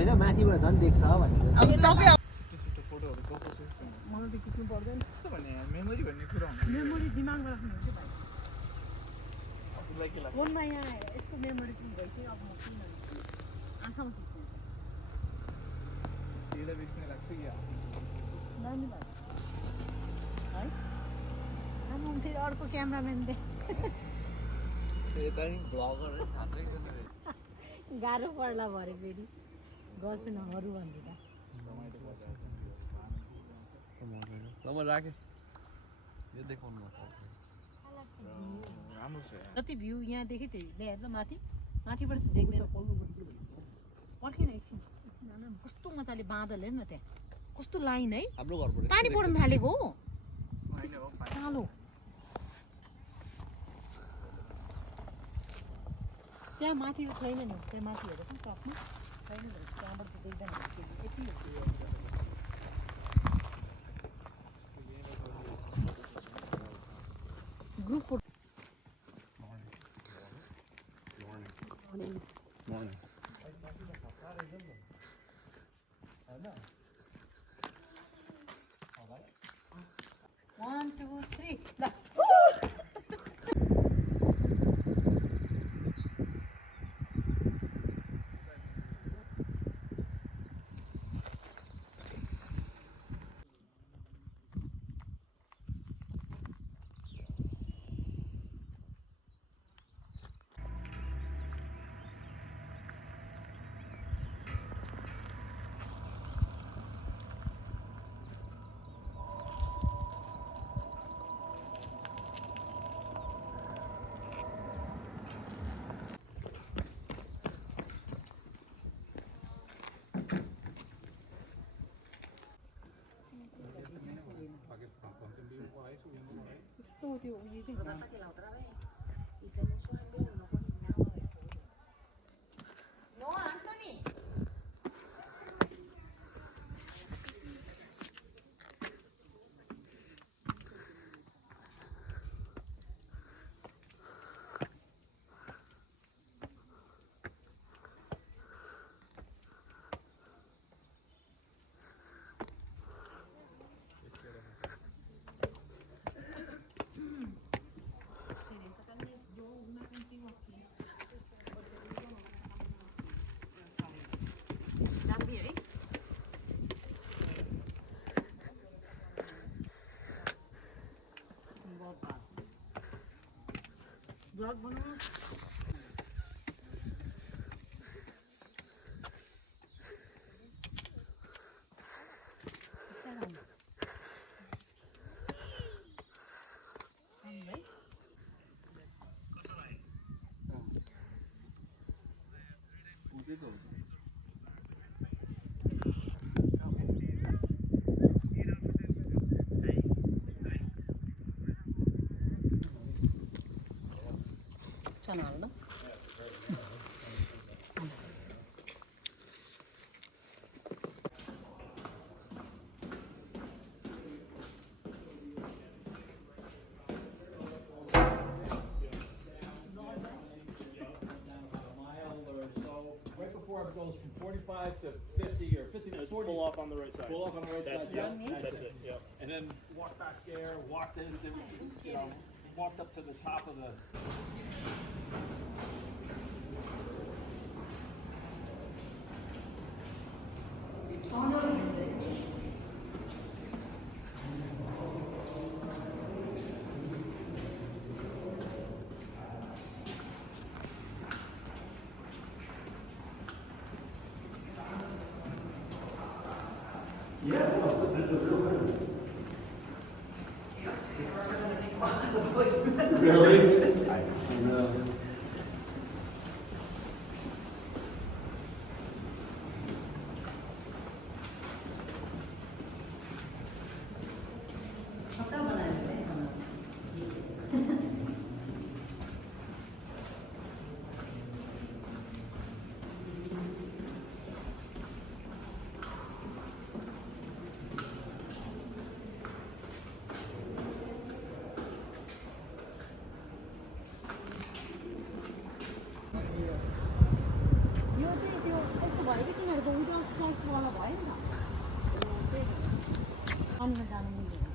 होइन माथिबाट झन् देख्छ भनेको अब तपाईँ फोटोहरू कस्तो मलाई त खिच्नु पर्दैन कस्तो भन्ने मेमोरी भन्ने कुरा हुन्छ मेमोरी दिमागमा राख्नु हुन्छ भाइ आफूलाई के लाग्छ फोनमा यहाँ यस्तो मेमोरी पनि भइसक्यो अब म किन आँखामा खिच्नु डेढा बेच्ने लाग्छ कि दामी लाग्छ है आमा फेरि अर्को क्यामराम्यान दे गाह्रो पर्ला भरे फेरि गर्लफ्रेन्डहरू भन्दिँदा कति भ्यू यहाँदेखि त्यही हेर्दा माथि माथिबाट देख्दैन पर्खेन एकछिन कस्तो मजाले बादल हेर्न त्यहाँ कस्तो लाइन है पानी पर्न थालेको हो कालो त्यहाँ माथि त छैन नि त्यहाँ माथि हेरेको नि टपमा छैन त्यहाँबाट त देख्दैन यति group photo One, two, three, ल Todo tío, oye, Lo que pasa es que la otra vez hice muchos envíos y no cogí nada de todo. No, Anthony. Vlog बनाउनु ಚೆನ್ನಾಗಲ್ಲ It goes from 45 to 50 or 50 to 40. Pull off on the right side. Pull off on the right That's side. yeah, Yeah. that's it. Yep. And then walk back there, walk this, then, you know, walked up to the top of the. यो चाहिँ त्यो यस्तो भयो कि तिमीहरूको उयो साउथवाला भयो नि त पानीमा जानु मिल्दैन